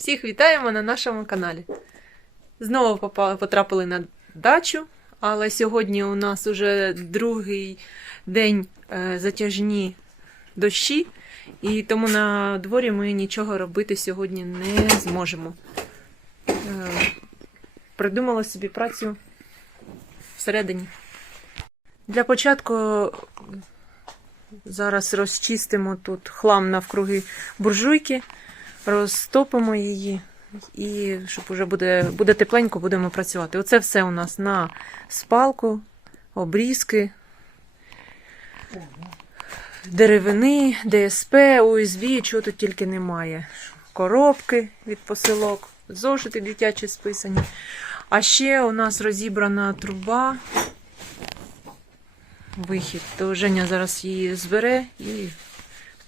Всіх вітаємо на нашому каналі. Знову потрапили на дачу, але сьогодні у нас уже другий день е, затяжні дощі, і тому на дворі ми нічого робити сьогодні не зможемо. Е, Придумала собі працю всередині. Для початку зараз розчистимо тут хлам навкруги буржуйки розтопимо її, і щоб уже буде, буде тепленько, будемо працювати. Оце все у нас на спалку, обрізки, деревини, ДСП, УСБ, чого тут тільки немає. Коробки від посилок, зошити дитячі списані. А ще у нас розібрана труба. Вихід, то Женя зараз її збере і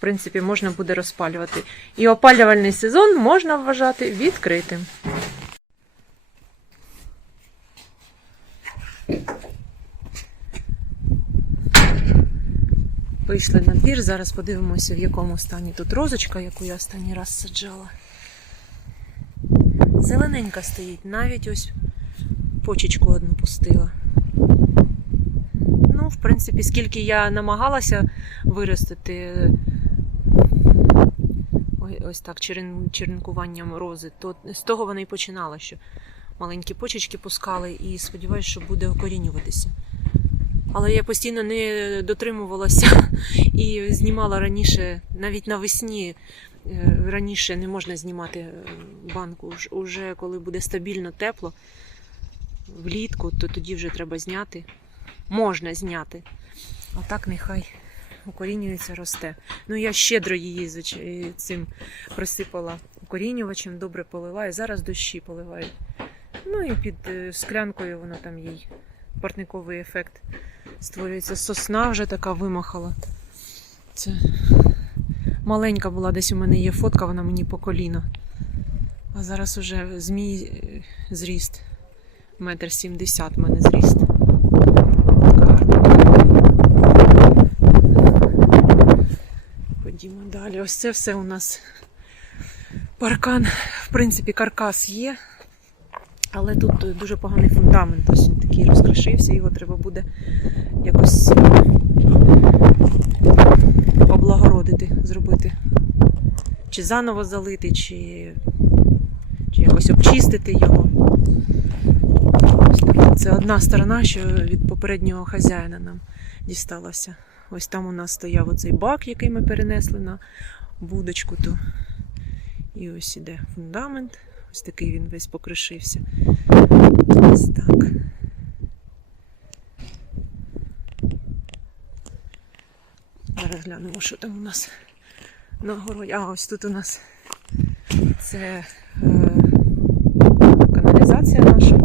принципі, можна буде розпалювати. І опалювальний сезон можна вважати відкритим. Вийшли на двір, зараз подивимося, в якому стані тут розочка, яку я останній раз саджала. Зелененька стоїть, навіть ось почечку одну пустила. Ну, в принципі, скільки я намагалася виростити ось так черен, черенкуванням рози, то з того вона і починала, що маленькі почечки пускали, і сподіваюся, що буде окорінюватися. Але я постійно не дотримувалася і знімала раніше, навіть навесні е, раніше не можна знімати е, банку. Уже коли буде стабільно тепло влітку, то тоді вже треба зняти. Можна зняти. А так нехай укорінюється, росте. Ну, я щедро її цим присипала укорінювачем, добре полила, і зараз дощі поливають. Ну і під е, склянкою воно там їй парниковий ефект створюється. Сосна вже така вимахала. Це маленька була, десь у мене є фотка, вона мені по коліна. А зараз уже змій е, зріст. Метр сімдесят в мене зріст. Ось це все у нас паркан. В принципі, каркас є, але тут дуже поганий фундамент. Ось він такий розкришився, його треба буде якось облагородити, зробити. Чи заново залити, чи, чи якось обчистити його. Це одна сторона, що від попереднього хазяїна нам дісталася. Ось там у нас стояв оцей бак, який ми перенесли на будочку. То. І ось іде фундамент. Ось такий він весь покришився. Ось так. Зараз глянемо, що там у нас на городі. А, ось тут у нас це е, каналізація наша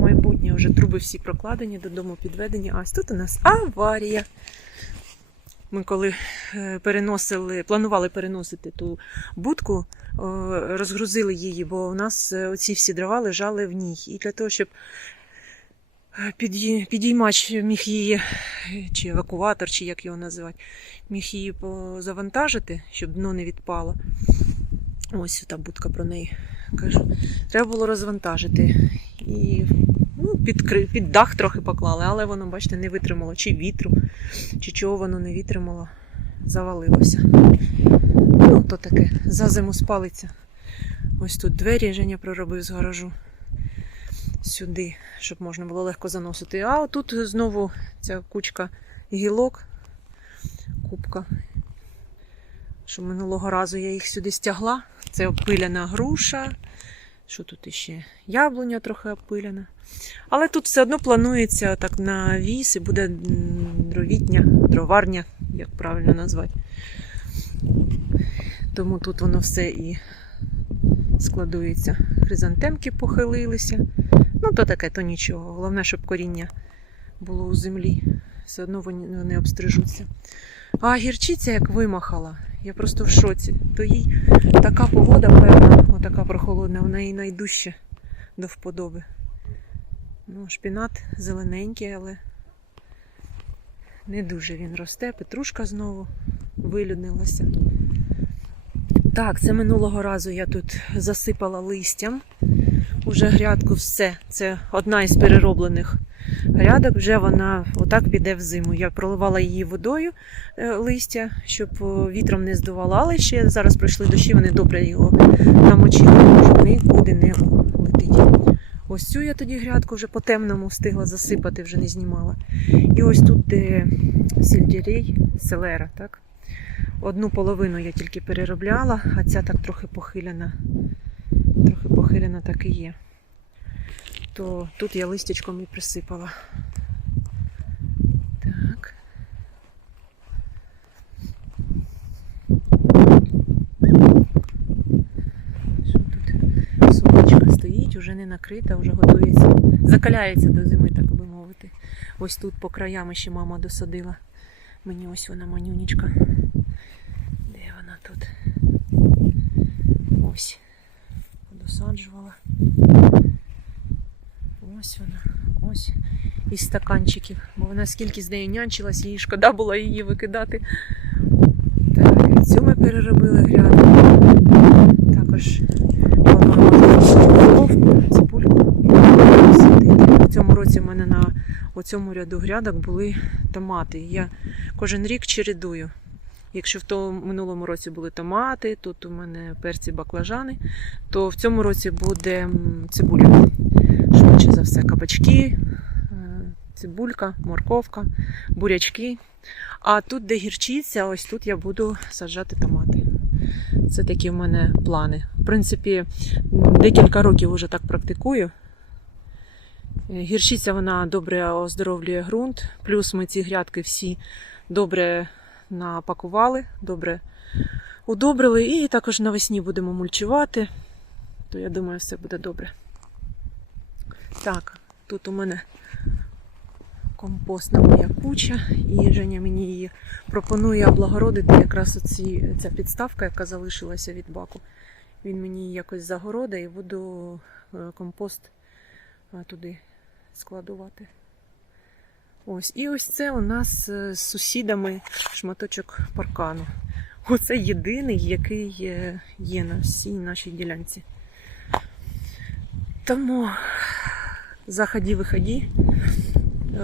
майбутнє. Вже труби всі прокладені, додому підведені. А ось тут у нас аварія. Ми коли е, переносили, планували переносити ту будку, е, розгрузили її, бо у нас е, оці всі дрова лежали в ній. І для того, щоб підіймач міг її, чи евакуатор, чи як його називати, міг її завантажити, щоб дно не відпало. Ось та будка про неї кажу. Треба було розвантажити. І під, кри- під дах трохи поклали, але воно, бачите, не витримало чи вітру, чи чого воно не витримало, завалилося. Ну, то таке, за зиму спалиться. Ось тут двері Женя проробив з гаражу сюди, щоб можна було легко заносити. А отут знову ця кучка гілок, кубка. Що минулого разу я їх сюди стягла. Це опиляна груша. Що тут іще? Яблуня трохи опиляна. Але тут все одно планується так на віс і буде дровітня, дроварня, як правильно назвати. Тому тут воно все і складується. Хризантемки похилилися. Ну, то таке, то нічого. Головне, щоб коріння було у землі. Все одно вони обстрижуться. А гірчиця як вимахала. Я просто в шоці. То їй така погода, певна, отака прохолодна, вона їй найдужче до вподоби. Ну, шпінат зелененький, але не дуже він росте. Петрушка знову вилюднилася. Так, це минулого разу я тут засипала листям. Уже грядку все. Це одна із перероблених грядок. Вже вона отак піде в зиму. Я проливала її водою е, листя, щоб вітром не здувала, але ще зараз пройшли дощі, вони добре його намочили, тому нікуди не летить. Ось цю я тоді грядку вже по темному встигла засипати, вже не знімала. І ось тут де сельдерей, селера, так? Одну половину я тільки переробляла, а ця так трохи похилена. Трохи похилена так і є. То тут я листячком і присипала. Так. Що тут? Сумочка стоїть, уже не накрита, вже готується. Закаляється до зими, так би мовити. Ось тут по краям ще мама досадила. Мені ось вона манюнічка. Де вона тут? Ось. Досаджувала. Ось вона. Ось. Із стаканчиків. Бо вона скільки з нею нянчилась, їй шкода було її викидати. Так, цю ми переробили грядку. Також плануємо цибульку. В цьому році в мене на оцьому ряду грядок були томати. Я кожен рік чередую. Якщо в тому минулому році були томати, тут у мене перці баклажани, то в цьому році буде цибуля. Швидше за все, кабачки, е, цибулька, морковка, бурячки. А тут, де гірчиця, ось тут я буду саджати томати. Це такі в мене плани. В принципі, декілька років вже так практикую. Гірчиця вона добре оздоровлює ґрунт, плюс ми ці грядки всі добре напакували, добре удобрили і також навесні будемо мульчувати, то я думаю, все буде добре. Так, тут у мене компостна моя куча, і Женя мені її пропонує облагородити якраз оці, ця підставка, яка залишилася від баку. Він мені якось загородить і буду е, компост е, туди складувати. Ось, і ось це у нас е, з сусідами шматочок паркану. Оце єдиний, який є на всій нашій ділянці. Тому заході виході,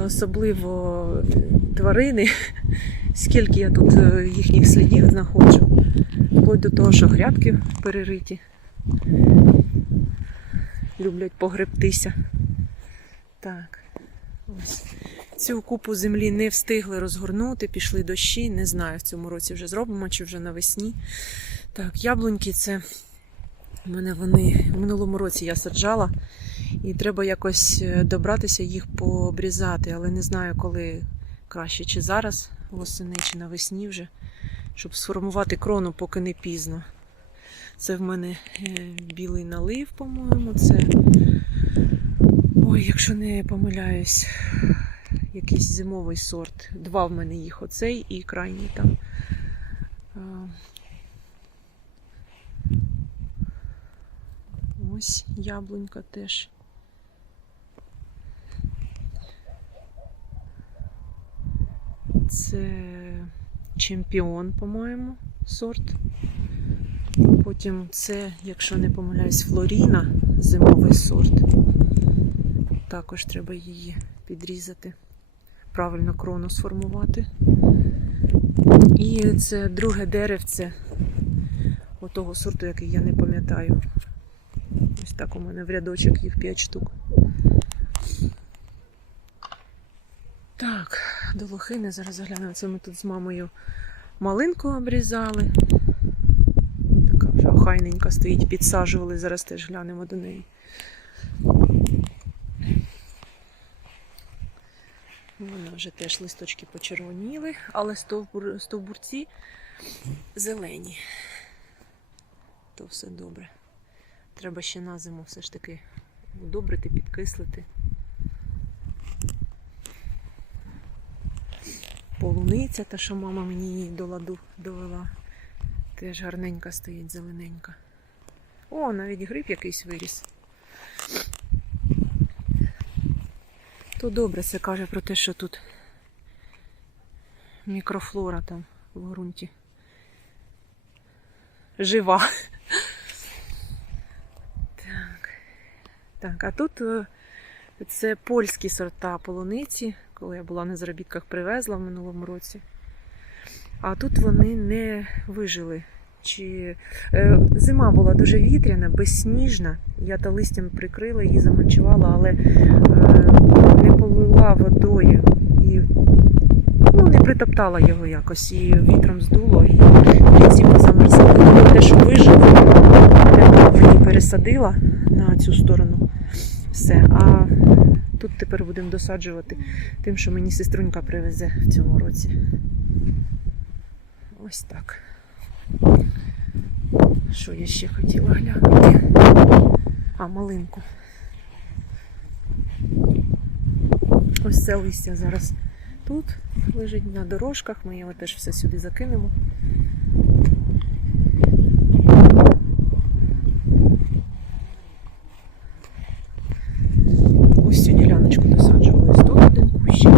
особливо тварини, скільки я тут е, їхніх слідів знаходжу, вплоть до того, що грядки перериті, люблять погребтися. Так, ось. Цю купу землі не встигли розгорнути, пішли дощі. Не знаю, в цьому році вже зробимо чи вже навесні. Так, яблуньки це у мене вони в минулому році я саджала, і треба якось е, добратися їх пообрізати, але не знаю, коли краще, чи зараз, восени, чи навесні вже, щоб сформувати крону, поки не пізно. Це в мене е, білий налив, по-моєму. Це. Ой, якщо не помиляюсь, якийсь зимовий сорт. Два в мене їх, оцей і крайній там. Ось яблунька теж. Це чемпіон, по-моєму, сорт. Потім це, якщо не помиляюсь, Флоріна, зимовий сорт. Також треба її підрізати, правильно крону сформувати. І це друге деревце отого сорту, який я не пам'ятаю. Ось так у мене в рядочок їх 5 штук. Так, до лохини зараз заглянемо. Це ми тут з мамою малинку обрізали. Така вже охайненька стоїть, підсаджували, зараз теж глянемо до неї. Вона вже теж листочки почервоніли, але стовбур, стовбурці зелені. То все добре. Треба ще на зиму все ж таки удобрити, підкислити. Полуниця, та що мама мені її до ладу довела. Теж гарненька стоїть, зелененька. О, навіть гриб якийсь виріс. То добре це каже про те, що тут мікрофлора там в ґрунті. жива. Так. Так, а тут е, це польські сорта полуниці, коли я була на заробітках, привезла в минулому році. А тут вони не вижили. Чи е, зима була дуже вітряна, безсніжна. Я та листям прикрила її замульчувала, але е, не полила водою і ну, не притоптала його якось. І вітром здуло, і ці позамерзли. Тому те, що вижили, її пересадила на цю сторону. Все. А тут тепер будемо досаджувати тим, що мені сеструнька привезе в цьому році. Ось так. Що я ще хотіла глянути? А, малинку. Ось це листя зараз тут лежить на дорожках. Ми його теж все сюди закинемо. Ось цю діляночку досаджували. Ось тут один кущик.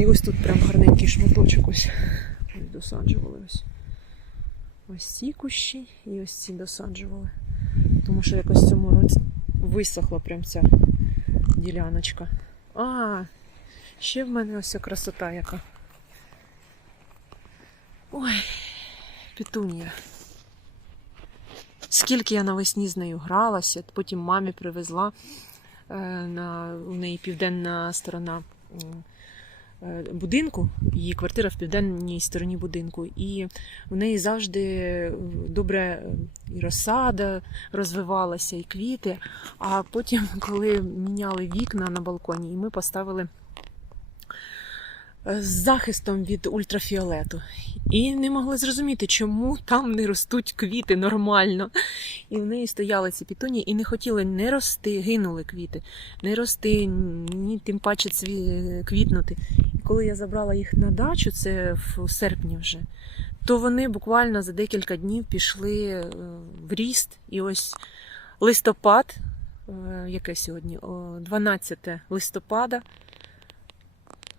І ось тут прям гарненький шматочок ось. Досаджували ось. Ось ці кущі і ось ці досаджували. Тому що якось цьому році висохла прям ця діляночка. А, ще в мене ось красота яка. Ой, петунія. Скільки я навесні з нею гралася, потім мамі привезла е, на, у неї південна сторона будинку, її квартира в південній стороні будинку. І в неї завжди добре е, і розсада розвивалася, і квіти. А потім, коли міняли вікна на балконі, і ми поставили е, з захистом від ультрафіолету. І не могли зрозуміти, чому там не ростуть квіти нормально. І в неї стояли ці пітоні і не хотіли не рости, гинули квіти, не рости, ні тим паче цві... квітнути. І коли я забрала їх на дачу, це в серпні вже, то вони буквально за декілька днів пішли е, в ріст. І ось листопад, е, яке сьогодні? 12 листопада.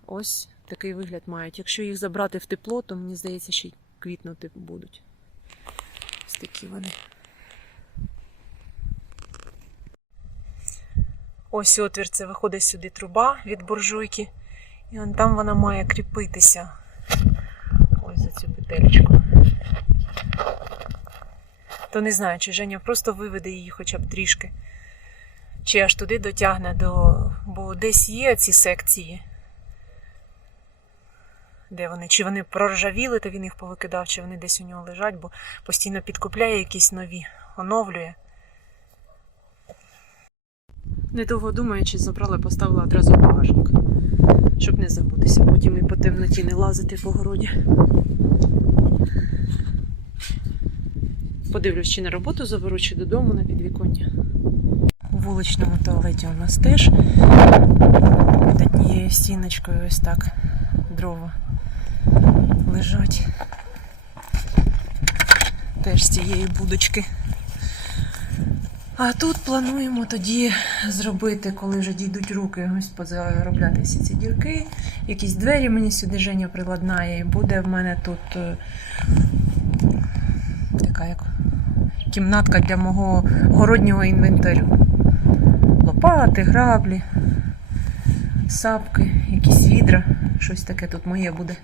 Ось такий вигляд мають. Якщо їх забрати в тепло, то мені здається, ще й квітнути будуть. Ось такі вони. Ось отвір, це виходить сюди труба від буржуйки. І вон там вона має кріпитися. Ось за цю петелечку. То не знаю, чи Женя просто виведе її хоча б трішки. Чи аж туди дотягне до. Бо десь є ці секції. Де вони? Чи вони проржавіли, то він їх повикидав, чи вони десь у нього лежать, бо постійно підкупляє якісь нові, оновлює. Недовго думаючи, забрала і поставила одразу багажник, щоб не забутися, потім і по темноті не лазити по городі. Подивлюсь, чи на роботу заберу, чи додому на підвіконня. У вуличному туалеті у нас теж під однією стіночкою ось так дрова лежать. Теж з цієї будочки. А тут плануємо тоді зробити, коли вже дійдуть руки, ось позаробляти всі ці дірки. Якісь двері мені сюди Женя приладнає. І буде в мене тут е, така як кімнатка для мого городнього інвентарю. Лопати, граблі, сапки, якісь відра. Щось таке тут моє буде.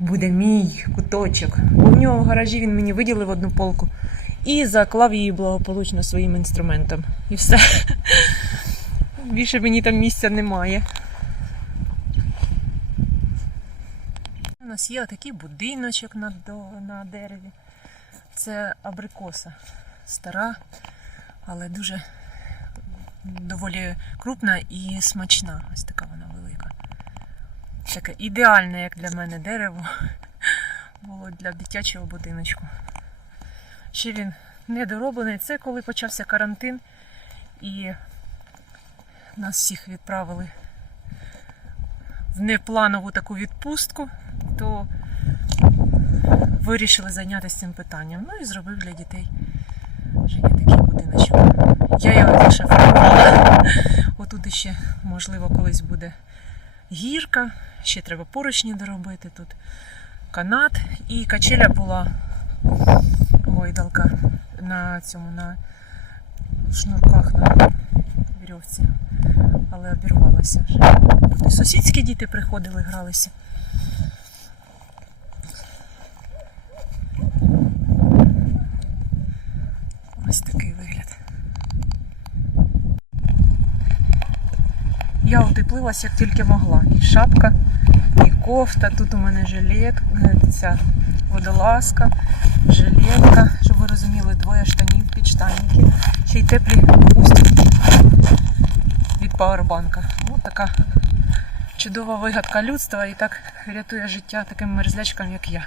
Буде мій куточок. В нього в гаражі він мені виділив одну полку і заклав її благополучно своїм інструментом. І все. Більше мені там місця немає. У нас є отакий будиночок на, на дереві. Це абрикоса. Стара, але дуже доволі крупна і смачна. Ось така. Таке ідеальне, як для мене, дерево було для дитячого будиночку. Ще він недороблений. Це коли почався карантин і нас всіх відправили в непланову таку відпустку, то вирішили зайнятися цим питанням. Ну і зробив для дітей Женя такий будиночок. Я його лише формувала. Отут ще, можливо, колись буде гірка, ще треба поручні доробити тут. канат і качеля була гойдалка на цьому на шнурках на вірьовці. Але обірвалася вже. Сусідські діти приходили, гралися. Ось такий вигляд. Я утеплилась як тільки могла. І шапка, і кофта. Тут у мене жилет, е, ця водолазка, жилетка, щоб ви розуміли, двоє штанів, підштанники, ще й теплі хустки від павербанка. Ось така чудова вигадка людства і так рятує життя таким мерзлячкам, як я.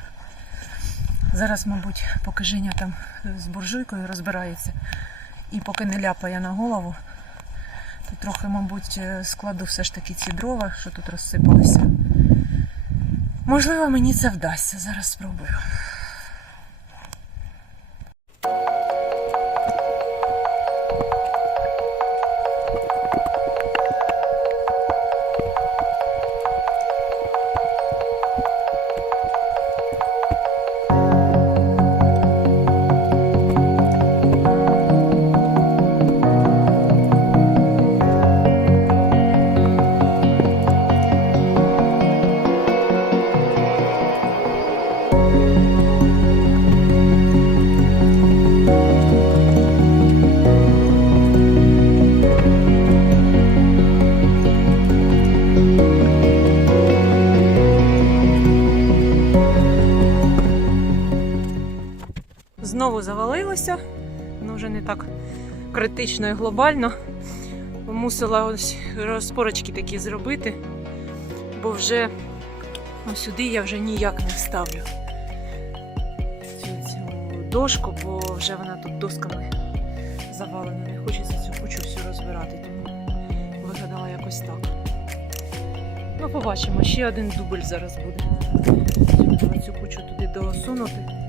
Зараз, мабуть, поки Женя там з буржуйкою розбирається і поки не ляпає на голову, трохи, мабуть, е, складу все ж таки ці дрова, що тут розсипалися. Можливо, мені це вдасться. Зараз спробую. Знову завалилося. Воно вже не так критично і глобально. Мусила ось розпорочки такі зробити, бо вже ось сюди я вже ніяк не вставлю цю, цю дошку, бо вже вона тут досками завалена. Не хочеться цю кучу всю розбирати, тому вигадала якось так. Ну, побачимо, ще один дубль зараз буде. Цю кучу туди досунути.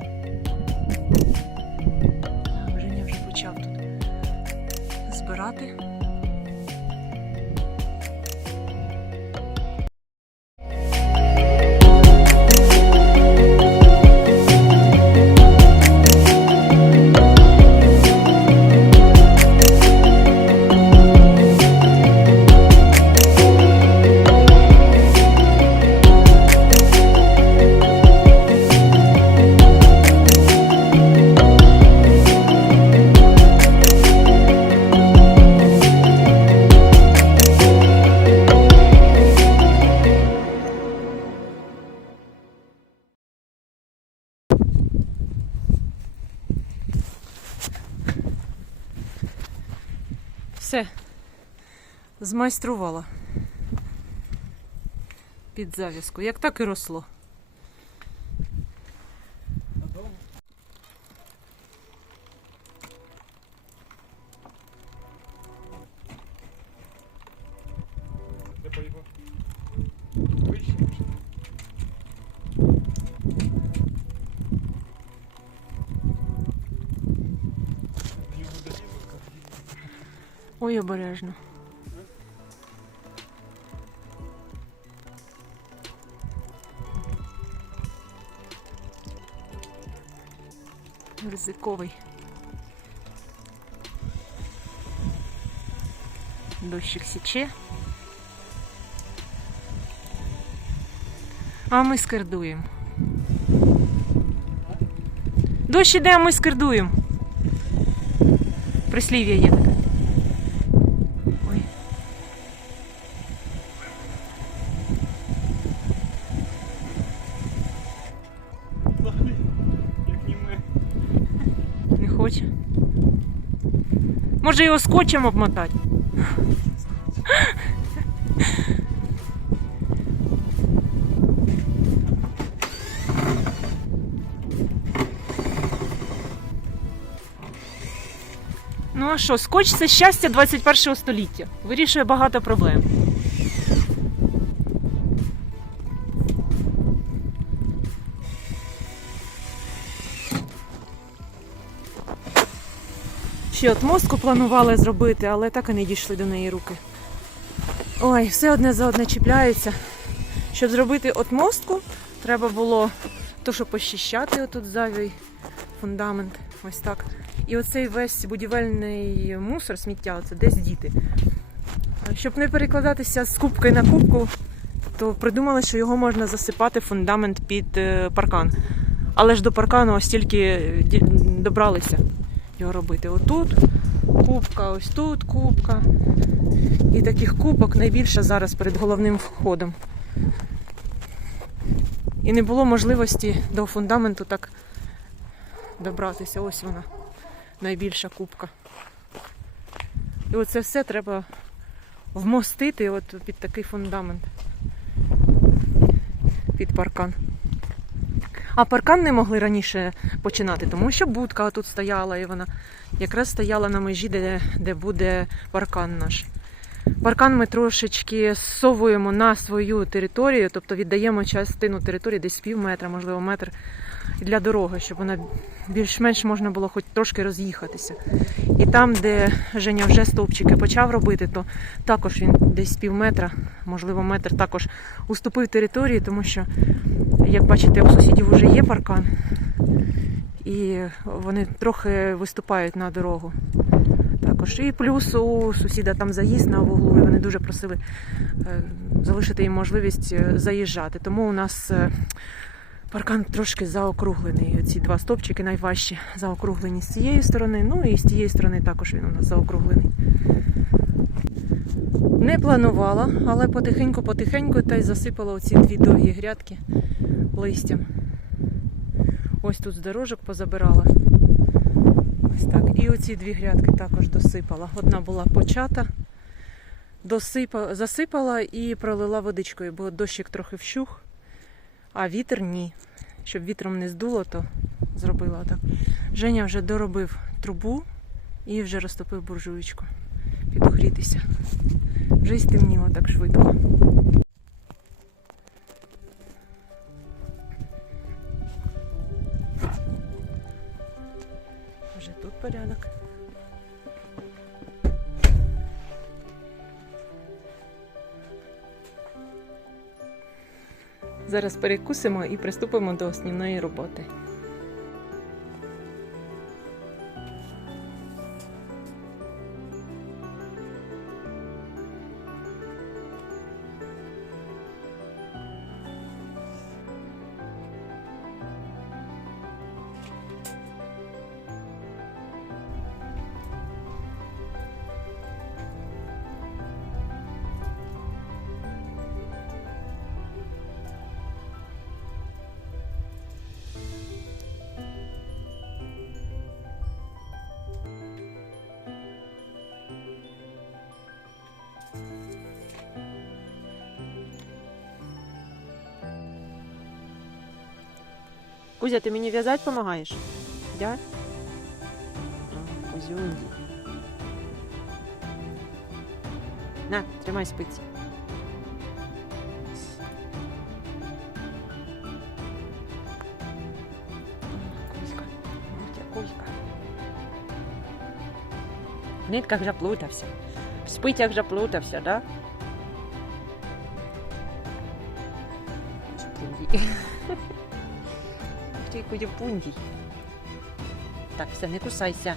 Збирати. Все, змайструвала під зав'язку. Як так і росло. Обережно. Ризиковий. Дощик січе. А ми скердуємо. Дощ іде, а ми скердуємо. Прислів'я є таке. Може його скотчем обмотати? Ну а що, скотч це щастя 21 століття. Вирішує багато проблем. Ще от мостку планували зробити, але так і не дійшли до неї руки. Ой, все одне за одне чіпляється. Щоб зробити от мостку, треба було то, щоб пощищати отут зайвий фундамент. Ось так. І оцей весь будівельний мусор, сміття, це десь діти. Щоб не перекладатися з кубки на кубку, то придумали, що його можна засипати фундамент під е, паркан. Але ж до паркану ось тільки добралися його робити. Отут кубка, ось тут кубка. І таких кубок найбільше зараз перед головним входом. І не було можливості до фундаменту так добратися. Ось вона, найбільша кубка. І оце все треба вмостити от під такий фундамент. Під паркан. А паркан не могли раніше починати, тому що будка тут стояла, і вона якраз стояла на межі, де, де буде паркан наш. Паркан ми трошечки зсовуємо на свою територію, тобто віддаємо частину території десь пів метра, можливо, метр для дороги, щоб вона більш-менш можна було хоч трошки роз'їхатися. І там, де Женя вже стовпчики почав робити, то також він десь пів метра, можливо, метр також уступив території, тому що, як бачите, у сусідів вже є паркан, і вони трохи виступають на дорогу. Також і плюс у сусіда там заїзд на вуглу, і вони дуже просили е, залишити їм можливість е, заїжджати. Тому у нас е, паркан трошки заокруглений. Ці два стопчики найважчі заокруглені з цієї сторони, ну і з тієї сторони також він у нас заокруглений. Не планувала, але потихеньку-потихеньку та й засипала оці дві довгі грядки листям. Ось тут з дорожок позабирала. Ось так. І оці дві грядки також досипала. Одна була почата, досипа, засипала і пролила водичкою, бо дощик трохи вщух, а вітер ні. Щоб вітром не здуло, то зробила так. Женя вже доробив трубу і вже розтопив буржуєчку. Підогрітися. Вже й стемніло так швидко. Порядок. Зараз перекусимо і приступимо до основної роботи. Кузя, ти мені в'язати допомагаєш? Да? Кузюнді. На, тримай спиці. Кузька, Кузька. В нитках заплутався. В спицях заплутався, да? Пунді. Куди. Так, все, не кусайся.